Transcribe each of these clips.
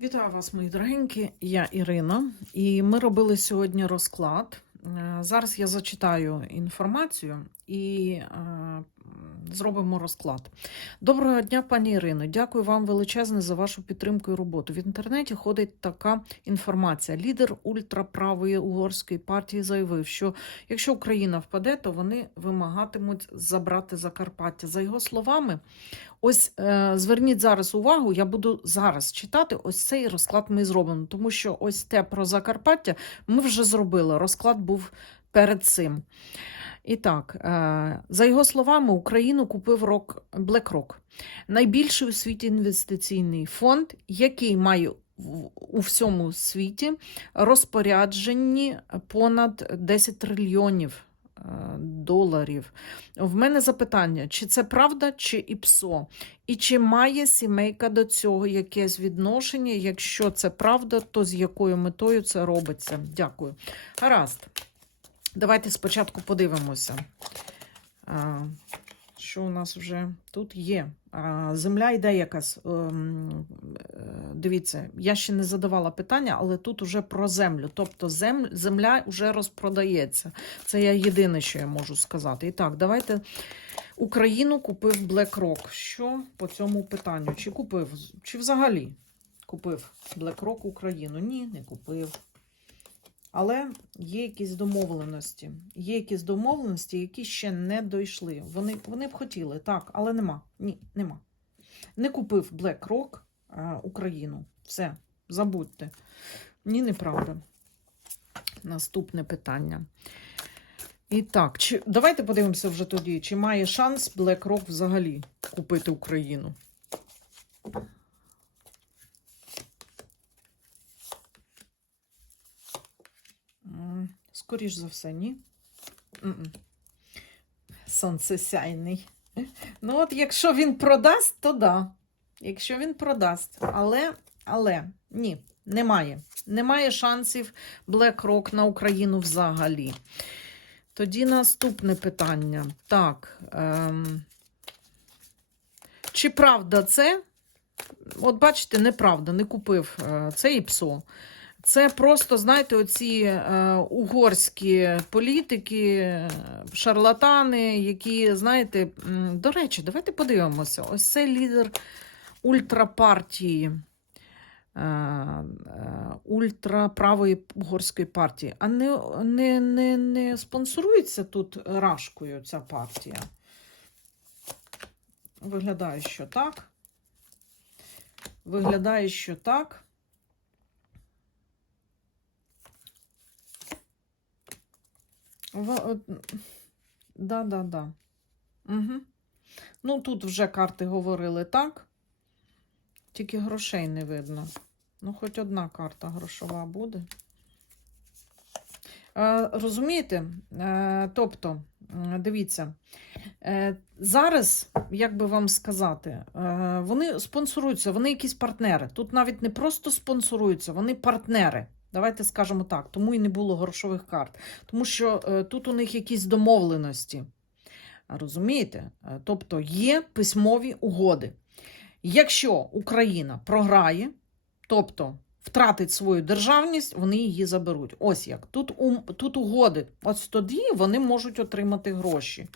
Вітаю вас, мої дорогенькі. Я Ірина, і ми робили сьогодні розклад. Е, Зараз я зачитаю інформацію і е, зробимо розклад. Доброго дня, пані Ірино. Дякую вам величезне за вашу підтримку і роботу. В інтернеті ходить така інформація. Лідер ультраправої угорської партії заявив, що якщо Україна впаде, то вони вимагатимуть забрати Закарпаття. За його словами, ось е, зверніть зараз увагу, я буду зараз читати. Ось цей розклад ми зробимо, тому що ось те про Закарпаття ми вже зробили. Розклад був перед цим. І так, е, за його словами, Україну купив рок BlackRock, найбільший у світі інвестиційний фонд, який має у всьому світі розпорядженні понад 10 трильйонів е, доларів. В мене запитання: чи це правда, чи ІПСО? І чи має сімейка до цього якесь відношення? Якщо це правда, то з якою метою це робиться? Дякую. Гаразд. Давайте спочатку подивимося. Що у нас вже тут є? Земля йде якась. Ем, е, дивіться, я ще не задавала питання, але тут уже про землю. Тобто земля вже розпродається. Це я єдине, що я можу сказати. І так, давайте. Україну купив BlackRock. Що по цьому питанню? Чи купив? Чи взагалі купив BlackRock Україну? Ні, не купив. Але є якісь домовленості. Є якісь домовленості, які ще не дійшли. Вони, вони б хотіли, так, але нема. Ні, нема. Не купив BlackRock а, Україну. Все, забудьте. Ні, неправда. Наступне питання. І так, чи, давайте подивимося вже тоді, чи має шанс BlackRock взагалі купити Україну. Скоріш за все, ні. М-м. Сонцесяйний. Ну, от якщо він продасть, то да. Якщо він продасть. Але, але, ні, немає. Немає шансів BlackRock на Україну взагалі. Тоді наступне питання. Так. Ем... Чи правда це? От бачите, неправда, не купив е, це і ПСО. Це просто, знаєте, оці е, угорські політики, шарлатани, які, знаєте, до речі, давайте подивимося. Ось цей лідер ультрапартії, е, е, ультраправої угорської партії. А не, не, не, не спонсорується тут рашкою ця партія? Виглядає, що так. Виглядає, що так. В... от, Да, да, да. Угу. Ну, тут вже карти говорили так. Тільки грошей не видно. Ну, хоч одна карта грошова буде. Е, розумієте? Е, тобто, дивіться, е, зараз, як би вам сказати, е, вони спонсоруються, вони якісь партнери. Тут навіть не просто спонсоруються, вони партнери. Давайте скажемо так, тому і не було грошових карт. Тому що е, тут у них якісь домовленості. Розумієте? Е, Тобто є письмові угоди. Якщо Україна програє, тобто втратить свою державність, вони її заберуть. Ось як. Тут, ум- тут угоди. Ось тоді вони можуть отримати гроші.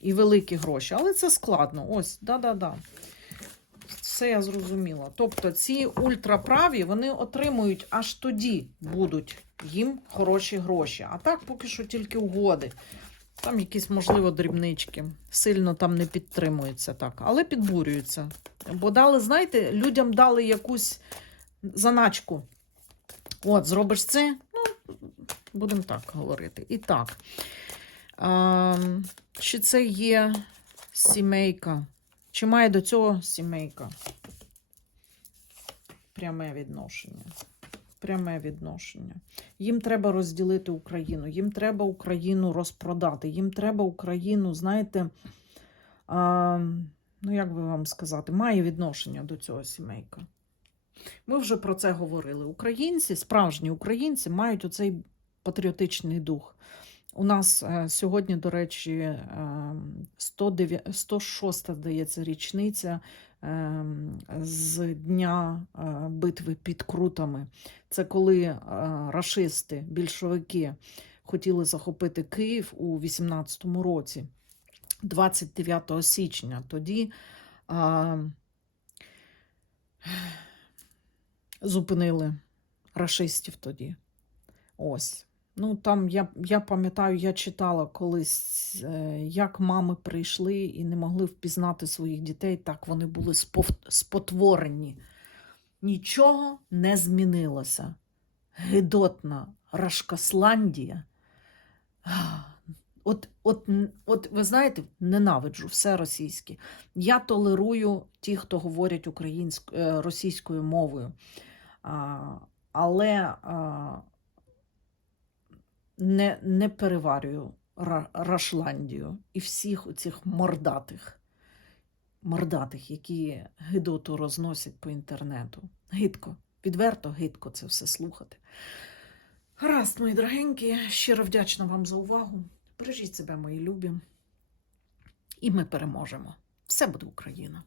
І великі гроші. Але це складно. Ось, да-да-да. Все я зрозуміла. Тобто ці ультраправі вони отримують аж тоді будуть їм хороші гроші. А так поки що тільки угоди. Там якісь, можливо, дрібнички. Сильно там не підтримуються так, але підбурюються. Бо дали, знаєте, людям дали якусь заначку. От, зробиш це, ну, будемо так говорити. І так. А, чи це є сімейка? Чи має до цього сімейка? Пряме відношення. Пряме відношення. Їм треба розділити Україну, їм треба Україну розпродати, їм треба Україну, знаєте, а, ну як би вам сказати, має відношення до цього сімейка. Ми вже про це говорили. Українці, справжні українці, мають оцей патріотичний дух. У нас е, сьогодні, до речі, е, 109 106, здається, річниця ем, з дня е, битви під Крутами. Це коли е, рашисти, більшовики хотіли захопити Київ у 18-му році, 29 січня. Тоді зупинили рашистів тоді. Ось. Ну, там я, я пам'ятаю, я читала колись, е, як мами прийшли і не могли впізнати своїх дітей, так вони були спотворені. Нічого не змінилося. Гидотна Рашкасландія. От, от, от ви знаєте, ненавиджу все російське. Я толерую ті, хто говорять українськ, е, російською мовою. А, але а, не, не переварюю Рашландію і всіх оцих мордатих, мордатих, які гидоту розносять по інтернету. Гидко, відверто гидко це все слухати. Гаразд, мої дорогенькі, щиро вдячна вам за увагу. Бережіть себе, мої любі, і ми переможемо. Все буде Україна!